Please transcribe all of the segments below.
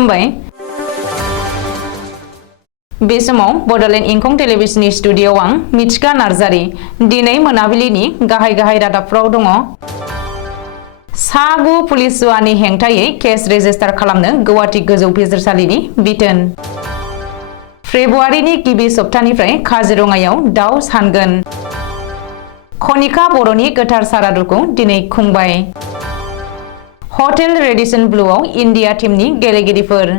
खुलुमबाय बे समाव बडलेण्ड इंखं टेलिभिजननि स्टुडिय'आव आं मिथिका नार्जारी दिनै मोनाबिलिनि गाहाय रादाबफ्राव दङ। सागु पुलिस जवाननि हेंथायै केस रेजिस्टार खालामनो गुवाहाटी गोजौ बिजिरसालिनि बिथोन। फेब्रुवारिनि गिबि सप्तानिफ्राय काजिरङायाव दाव सानगोन। खनिका बर'नि गोथार सारादुखौ दिनै खुंबाय। हटेल रेडिसन ब्लुआव इन्डिया टीमनि गेलेगिरिफोर।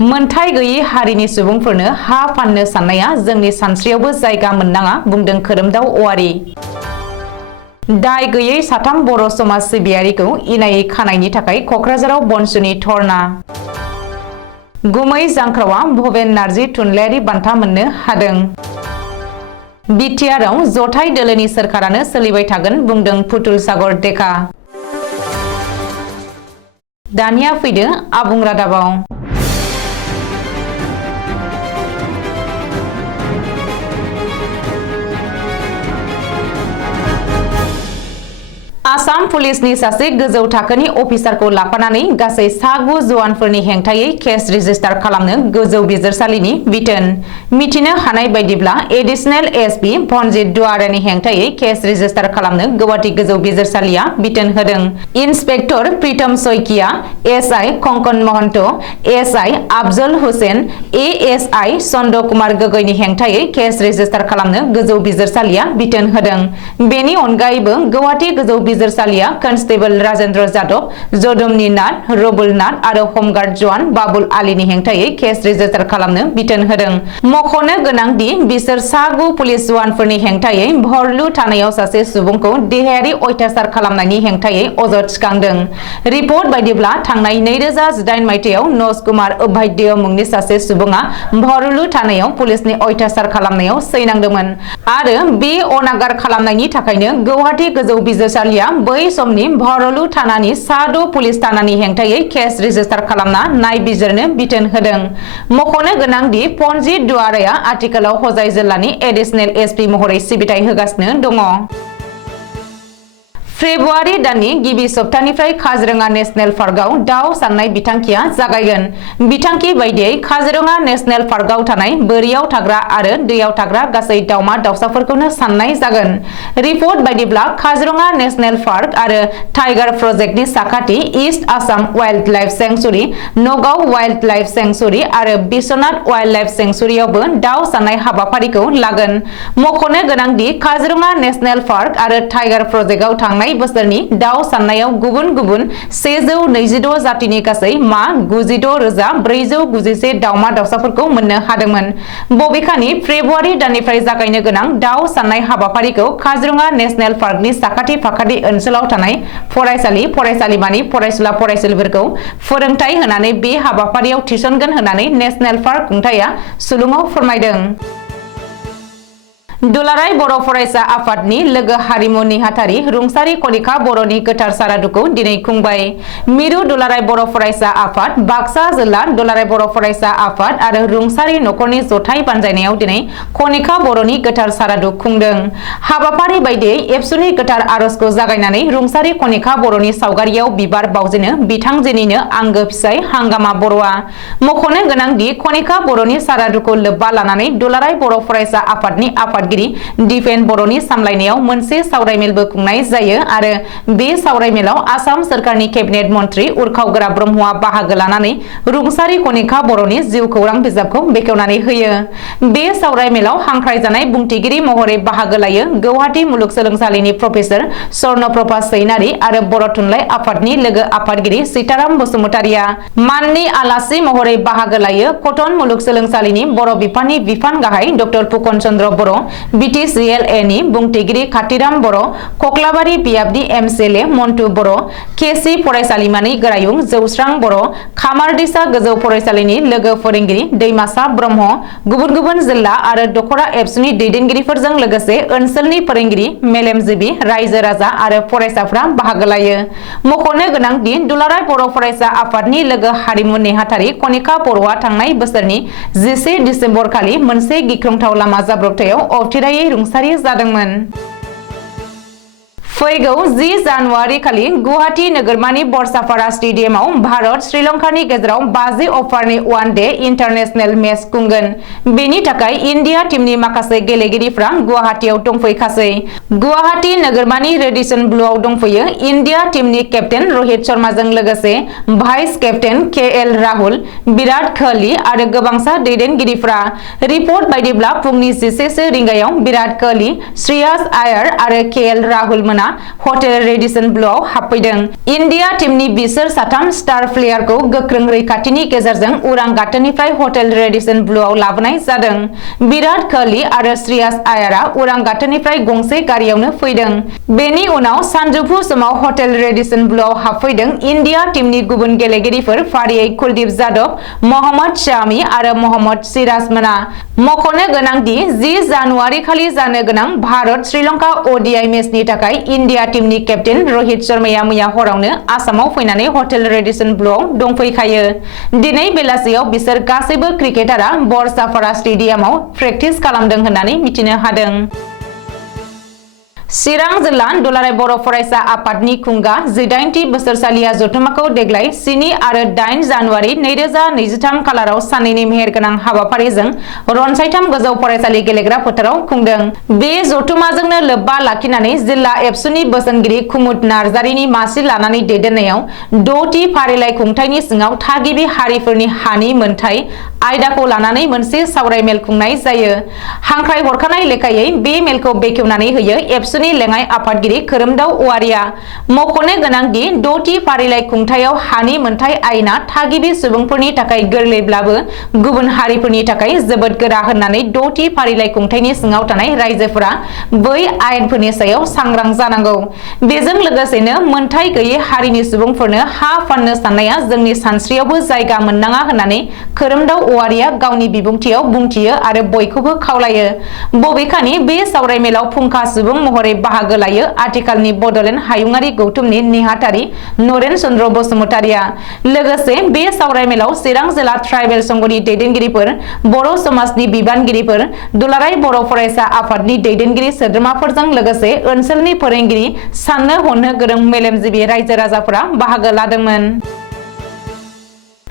मोनथाय गैयै हारिनि सुबुंफोरनो हा फाननो साननाया जोंनि सानस्रियावबो जायगा मोननाङा बुंदों खोरोमदाव औवारी। दाय गैयै साथाम बर' समाज सिबियारिखौ इनायै खानायनि थाखाय क'क्राझाराव बनसुनि धर्ना। गुमै जांख्रावा भबेन नार्जी थुनलाइयारि बान्था मोननो हादों। बिटिआरआव जथाय दोलोनि सोरखारानो सोलिबाय थागोन बुंदों फुतुल सागर डेका। दानिया फैदो आबुं रादाबाव। आसाम पुलिसनि सासे गोजौ थाखोनि अफिसारखौ लाफानानै गासै सागु जवानफोरनि हेंथायै केस रेजिस्टार खालामनो गोजौ बिजिरसालिनि बिथोन। मिथिनो हानाय बायदिब्ला एडिशनेल एसपि भनजित दुवारानि हेंथायै केस रेजिस्टार खालामनो गुवाहाटी गोजौ बिजिरसालिया बिथोन होदों। इन्सपेक्टर प्रीतम सयकिया, एसआइ कंकन महन्त, एसआइ आफजल हुसेन, एएसआइ चन्द्र कुमार गगৈनि हेंथायै केस रेजिस्टार खालामनो गोजौ बिजिरसालिया बिथोन होदों। बेनि अनगायैबो गुवाहाटी गोजौ बिजिरसालिया कन्स्टेबल राजेन्द्र जादव, जदुमनि नाथ, रबुल नाथ आरो हमगार्ड जवान बाबुल आलीनि हेंथायै केस रेजिस्टार खालामनो बिथोन होदों। मख'नो गोनां दि बिसोर सागु पुलिस जवानफोरनि हेंथायै भरलु थानायाव सासे सुबुंखौ देहायारि अयथासार खालामनायनि हेंथायै अजद थिखांदों। रिपर्ट बायदिब्ला थांनाय 2018 मायथाइयाव नज कुमार उपाध्याय मुंनि सासे सुबुङा भरलु थानायाव पुलिसनि अयथासार खालामनायाव सैनांदोंमोन आरो बे अनागार खालामनायनि थाखायनो गुवाहाटी गोजौ बिजिरसालिया बै समनि भरलु थानानि साद' पुलिस थानानि हेंथायै केस रेजिस्टार खालामना नायबिजिरनो बिथोन होदों। मख'नो गोनां दि भनजित दुवाराया आथिखालाव हजाय जिल्लानि एडिशनेल एसपि महरै सिबिथाय होगासिनो दङ। फेब्रुवारि दाननि गिबि सप्तानिफ्राय काजिरङा नेशनेल पार्कआव दाव साननाय बिथांखिया जागायगोन। बिथांखि बायदियै काजिरङा नेशनेल पार्कआव थानाय बोरियाव थाग्रा आरो दैयाव थाग्रा गासै दावमा दावसाफोरखौनो साननाय जागोन। रिपर्ट बायदिब्ला काजिरङा नेशनेल पार्क आरो टाइगार प्रजेक्टनि साखाथि east Assam wild life sanctuary, Nagaon wild life sanctuary आरो बिश्वनाथ वाइल्ड लाइफ सेंक्सुरीआवबो दाव साननाय हाबाफारिखौ लागोन। मख'नो गोनां दि काजिरङा नेशनेल पार्क आरो टाइगार प्रजेक्टआव थांनाय बोसोरनि दाव साननायाव गुबुन गुबुन 126 जातिनि गासै मा 96,491 दावमा दावसाफोरखौ मोननो हादोंमोन। बबेखानि फेब्रुवारि दाननिफ्राय जागायनो गोनां दाव साननाय हाबाफारिखौ काजिरङा नेशनेल पार्कनि साखाथि फाखाथि ओनसोलाव थानाय फरायसालि फरायसालिमानि फरायसुला फरायसुलिफोरखौ फोरोंथाय होनानै बे हाबाफारियाव थिसनगोन होननानै नेशनेल पार्क खुंथायआ सुलुङाव फोरमायदों। दुलाराय बर' फरायसा आफादनि लोगो हारिमु नेहाथारि रुंसारि खनिका बर'नि गोथार सारादुखौ दिनै खुंबाय। मिरु दुलाराय बर' फरायसा आफाद, बाक्सा जिल्ला दुलाराय बर' फरायसा आफाद आरो रुंसारि नखरनि जथाय बानजायनायाव दिनै खनिका बर'नि गोथार सारादु खुंदों। हाबाफारि बायदियै एबसुनि गोथार आरजखौ जागायनानै रुंसारि खनिका बर'नि सावगारियाव बिबार बावजेनो बिथांजोनिनो आंगो फिसाय हांगामा बर'आ। मख'नो गोनां दि खनिका बर'नि सारादुखौ लोब्बा लानानै दुलाराय बर' फरायसा आफादनि आफादगिरि दिपेन बर'नि सामलायनायाव मोनसे सावरायमेलबो खुंनाय जायो आरो बे सावरायमेलाव आसाम सोरखारनि केबिनेट मन्थ्रि उरखावगोरा ब्रह्मआ बाहागो लानानै रुंसारि खनिका बर'नि जिउ खौरां बिजाबखौ बेखेवनानै होयो। बे सावरायमेलाव हांख्रायजानाय बुंथिगिरि महरै बाहागो लायो गुवाहाटी मुलुगसोलोंसालिनि प्रफेसर स्वर्णप्रभा सैनारि आरो बर' थुनलाइ आफादनि लोगो आफादगिरि सीताराम बसुमतारिया। माननि आलासि महरै बाहागो लायो कटन मुलुगसोलोंसालिनि बर' बिफाननि बिफान गाहाय डक्टर फुकन चन्द्र बर', बिटिसिएलए नि बुंथिगिरि कातिराम बर', कक्लाबारि बियाबनि एमसिएलए मन्टु बर', केसि फरायसालिमानि गोरायुं जौस्रां बर', खामारदैसा गोजौ फरायसालिनि लोगो फोरोंगिरि दैमासा ब्रह्म, गुबुन गुबुन जिल्ला आरो दखरा एबसुनि दैदेनगिरिफोरजों लोगोसे ओनसोलनि फोरोंगिरि, मेलेमजिबि, रायजो राजा आरो फरायसाफ्रा बाहागो लायो। मख'नो गोनां दि दुलाराय बर' फरायसा आफादनि लोगो हारिमु नेहाथारि खनिका बर'आ थांनाय बोसोरनि 11 दिसेम्बर खालि मोनसे गिख्रंथाव लामा जाब्रबथायाव अबथिरायै रुंसारि जादोंमोन। फैगौ 10 जानुवारि खालि गुवाहाटी नोगोरमानि बरसापारा स्टेडियामाव भारत श्रीलंकानि गेजेराव 50 अभारनि वन डे इंटरनेशनल मैच खुंगोन। बेनि थाखाय इंडिया टीमनि माखासे गेलेगिरिफ्रा गुवाहाटीआव दंफैखासै। गुवाहाटी नोगोरमानि रेडिसन ब्लुआव दंफैयो इंडिया टीमनि कैप्टेन रोहित शर्माजों लोगोसे vice captain KL Rahul, Virat Kohli आरो गोबांसा दैदेनगिरिफ्रा। रिपर्ट बायदिब्ला फुंनि 11 रिंगायाव विराट कोहली, श्रेयस आयर आरो KL राहुल मोना हटेल रेडिसन ब्लुआव हाबफैदों। इंडिया टीमनि बिसोर साथाम स्टार प्लेयारखौ गोख्रों रैखाथिनि गेजेरजों उरां गाथोननिफ्राय हटेल रेडिसन ब्लुआव लाबोनाय जादों। विराट कोहली आरो श्रेयस आयरआ उरां गाथोननिफ्राय गंसे गारियावनो फैदों। बेनि उनाव सानजौफु समाव हटेल रेडिसन ब्लुआव हाबफैदों इंडिया टीमनि गुबुन गेलेगिरिफोर फारियै कुलदीप यादव, मोहम्मद शामी आरो मोहम्मद सिराज मोना। मख'नो गोनांदि 10 जानुवारि खालि जानो गोनां भारत श्रीलंका ODI मेचनि थाखाय इंडिया टीमनि कैप्टेन रोहित शर्माया मैया हरावनो आसामाव फैनानै हटेल रेडिसन ब्लुआव दंफैखायो। दिनै बेलासियाव बिसोर गासैबो क्रिकेटारआ बरसापारा स्टेडियामाव प्रेक्टिस खालामदों होननानै मिथिनो हादों। चिरां जिल्ला दुलाराय बर' फरायसा आफादनि खुंगा 18थि बोसोरसालिया जथुम्माखौ देग्लाय 7 आरो 8 जानुवारि 2023 खालाराव साननैनि मेहेरगोनां हाबाफारिजों रनसायथाम गोजौ फरायसालि गेलेग्रा फोथाराव खुंदों। बे जथुम्माजोंनो लोब्बा लाखिनानै जिल्ला एबसुनि बोसोनगिरि कुमुद नार्जारिनि मासि लानानै दैदेननायाव 6थि फारिलाइ खुंथायनि सिङाव थागिबि हारिफोरनि हानि मोनथाय आयदाखौ लानानै मोनसे सावरायमेल खुंनाय जायो। हांख्राय हरखानाय लेखायै बे मेलखौ बेखेवनानै होयो एबसुनि लेङाइ आफादगिरि खोरोमदाव औवारिया। मख'नो गोनांदि 6थि फारिलाइ खुंथायाव हानि मोनथाय आयेना थागिबि सुबुंफोरनि थाखाय गोरलैब्लाबो गुबुन हारिफोरनि थाखाय जोबोद गोरा होननानै 6थि फारिलाइ खुंथायनि सिङाव थानाय रायजोफोरा बै आयेनफोरनि सायाव सांग्रां जानांगौ। बेजों लोगोसेनो मोनथाय गैयै हारिनि सुबुंफोरनो हा फाननो साननाया जोंनि सानस्रियावबो जायगा मोननाङा होननानै खोरोमदाव औवारिया गावनि बिबुंथियाव बुंथियो आरो बयखौबो खावलायो। बबेखानि बे सावरायमेलाव फुंखा सुबुं महरै बाहागो लायो आथिखालनि बड'लेण्ड हायुङारि गौथुमनि नेहाथारि नरेन चन्द्र बसुमतारिया। लोगोसे बे सावरायमेलाव चिरां जिल्ला ट्राइबेल संघनि दैदेनगिरिफोर, बर' समाजनि बिबानगिरिफोर, दुलाराय बर' फरायसा आफादनि दैदेनगिरि सोद्रोमाफोरजों लोगोसे ओनसोलनि फोरोंगिरि, साननो हनो गोरों मेलेमजिबि रायजो राजाफोरा बाहागो लादोंमोन।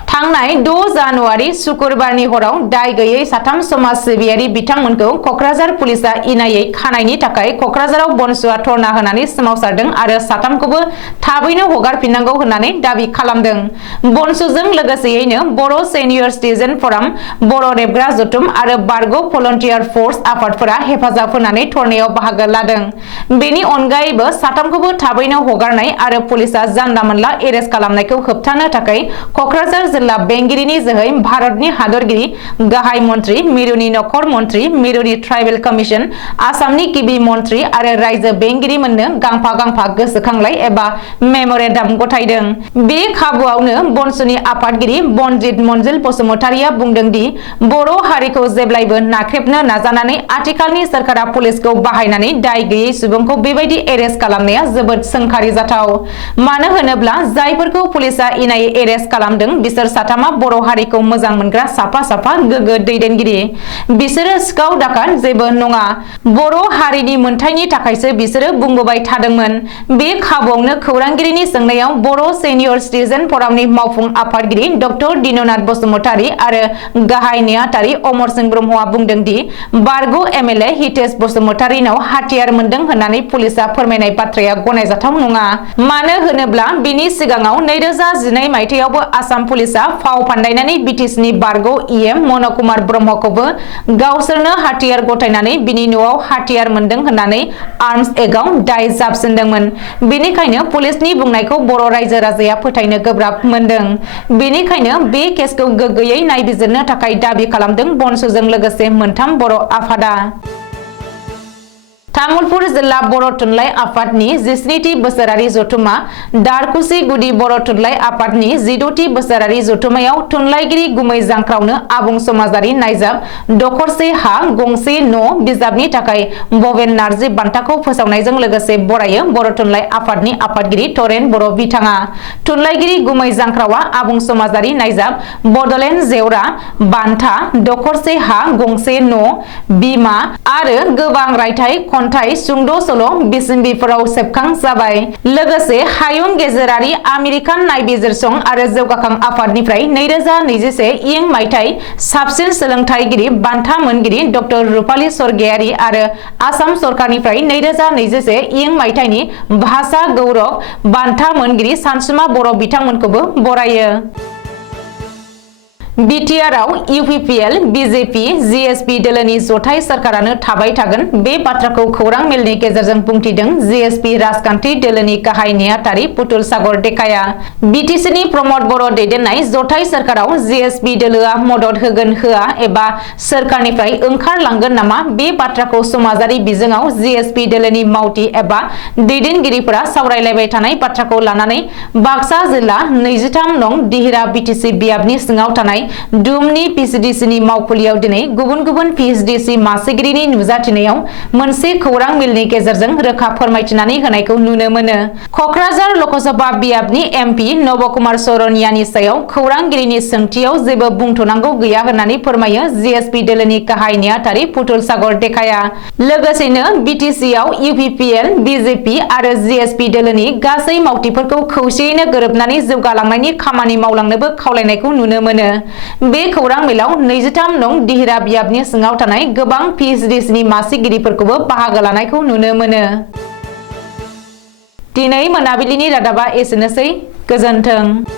थांनाय 6 जानुवारि शुक्रबारनि हराव दाय गैयै साथाम समाज सिबियारि बिथांमोनखौ क'क्राझार पुलिसा इनायै खानायनि थाखाय क'क्राझाराव बनसुआ धर्ना होनानै सोमावसारदों आरो साथामखौबो थाबैनो हगारफिननांगौ होननानै दाबि खालामदों। बनसुजों लोगोसेयैनो बर' सेनियर सिटिजेन फराम, बर' रेबग्रा जथुम आरो बारग' भलन्टियार फर्स आफादफोरा हेफाजाब होनानै धर्नायाव बाहागो लादों। बेनि अनगायैबो साथामखौबो थाबैनो हगारनाय आरो पुलिसा जानला मोनला एरेस्ट खालामनायखौ होबथानो थाखाय क'क्राझार जिल्ला बेंगिरिनि जोहै भारतनि हादरगिरि, गाहाय मन्त्रि, मिरुनि नखर मन्त्रि, मिरुनि ट्राइबेल कमिसन, आसामनि गिबि मन्त्रि आरो रायजो बेंगिरिमोननो गांफा गांफा गोसोखांलाय एबा मेम'रेन्डाम गथायदों। बे खाबुआवनो बनसुनि आफादगिरि बनजित मनजिल बसुमतारिया बुंदों दि बर' हारिखौ जेब्लायबो नाख्रेबनो नाजानानै आथिखालनि सोरखारा पुलिसखौ बाहायनानै दाय गैयै सुबुंखौ बेबायदि एरेस्ट खालामनाया जोबोद सोंखारिजाथाव। मानो होनोब्ला जायफोरखौ पुलिसा इनायै एरेस्ट खालामदों बिसोर साथामा बर' हारिखौ मोजां मोनग्रा साफा गोग्गो दैदेनगिरि। बिसोरो सिखाव दाखात जेबो नङा। बर' हारिनि मोनथायनि थाखायसो बिसोरो बुंबोबाय थादोंमोन। बे खाबुआवनो खौरांगिरिनि सोंनायाव बर' सेनियर सिटिजेन फरामनि मावफुं आफादगिरि डक्टर दिननाथ बसुमतारी आरो गाहाय नेहाथारि अमर सिंह ब्रह्मआ बुंदों दि बारग' MLA हितेश बसुमतारीनाव हाथियार मोनदों होननानै पुलिसा फोरमायनाय बाथ्राया गनायजाथाव नङा। मानो होनोब्ला बिनि सिगाङाव 2012 मायथाइयावबो आसाम पुलिसा फाव फान्दायनानै BTCनि बारग' EM मन कुमार ब्रह्मखौबो गावसोरनो हाथियार गथायनानै बिनि न'आव हाथियार मोनदों होननानै आर्मस एक्टआव दाय जाबसिनदोंमोन। बेनिखायनो पुलिसनि बुंनायखौ बर' रायजो राजाया फोथायनो गोब्राब मोनदों। बेनिखायनो बे केसखौ गोग्गोयै नायबिजिरनो थाखाय दाबि खालामदों बनसुजों लोगोसे मोनथाम बर' आफादा। तामुलपुर जिल्ला बर' थुनलाइ आफादनि 17थि बोसोरारि जथुम्मा, दारकुसि गुदि बर' थुनलाइ आफादनि 16थि बोसोरारि जथुम्मायाव थुनलाइगिरि गुमै जांख्रावनो आबुं समाजारि नायजाब दखरसे हा गंसे न' बिजाबनि थाखाय भबेन नार्जी बान्थाखौ फोसावनायजों लोगोसे बरायो बर' थुनलाइ आफादनि आफादगिरि तरेन बर' बिथाङा। थुनलाइगिरि गुमै जांख्रावा आबुं समाजारि नायजाब बड'लेण्ड जेवरा बान्था, दखरसे हा गंसे न', बिमा आरो गोबां रायथाइ खन्थाइ सुंद' सल' बिसम्बिफोराव सेबखां जाबाय। लोगोसे हायुं गेजेरारि आमेरिकान नायबिजिरसं आरो जौगाखां आफादनिफ्राय 2021 इं मायथाइ साबसिन सोलोंथाइगिरि बान्था मोनगिरि डक्टर रुपाली स्वर्गियारी आरो आसाम सरकारनिफ्राय 2021 इं मायथाइनि भाषा गौरव बान्था मोनगिरि सानसुमा बर' बिथांमोनखौबो बरायो। बिटिआरआव इउपिपिएल, बिजेपि, जिएसपि दोलोनि जथाय सरकारानो थाबाय थागोन बे बाथ्राखौ खौरां मेलनि गेजेरजों बुंथिदों जिएसपि राजखान्थि दोलोनि गाहाय नेहाथारि पुतुल सागर डेकाया। बिटिसिनि प्रमद बर' दैदेननाय जथाय सरकाराव जिएसपि दोलोआ मदद होगोन होआ एबा सोरखारनिफ्राय ओंखारलांगोन नामा बे बाथ्राखौ समाजारि बिजोङाव जिएसपि दोलोनि मावथि एबा दैदेनगिरिफोरा सावरायलायबाय थानाय बाथ्राखौ लानानै बाक्सा जिल्ला 23 नं दिहिरा बिटिसि बियाबनि सिङाव थानाय दुमनि पिएचडिसिनि मावखुलियाव दिनै गुबुन गुबुन पिएचडिसि मासिगिरिनि नुजाथिनायाव मोनसे खौरां मेलनि गेजेरजों रोखा फोरमायथिनानै होनायखौ नुनो मोनो। कक्राझार लकसभा बियाबनि एमपि नबकुमार सरनियानि सायाव खौरांगिरिनि सोंथियाव जेबो बुंथ'नांगौ गैया होननानै फोरमायो जिएसपि दोलोनि गाहाय नेहाथारि पुतुल सागर डेकाया। लोगोसेनो बिटिसिआव इउपिपिएल, बिजेपि आरो जिएसपि दोलोनि गासै मावथिफोरखौ खौसेयैनो गोरोबनानै जौगालांनायनि खामानि मावलांनोबो खावलायनायखौ नुनो मोनो। बे खौरां मेलाव 23 नं दिहिरा बियाबनि सिङाव थानाय गोबां पिएचडिसिनि मासिगिरिफोरखौबो बाहागो लानायखौ नुनो मोनो। दिनै मोनाबिलिनि रादाबा एसेनोसै। गोजोन्थों।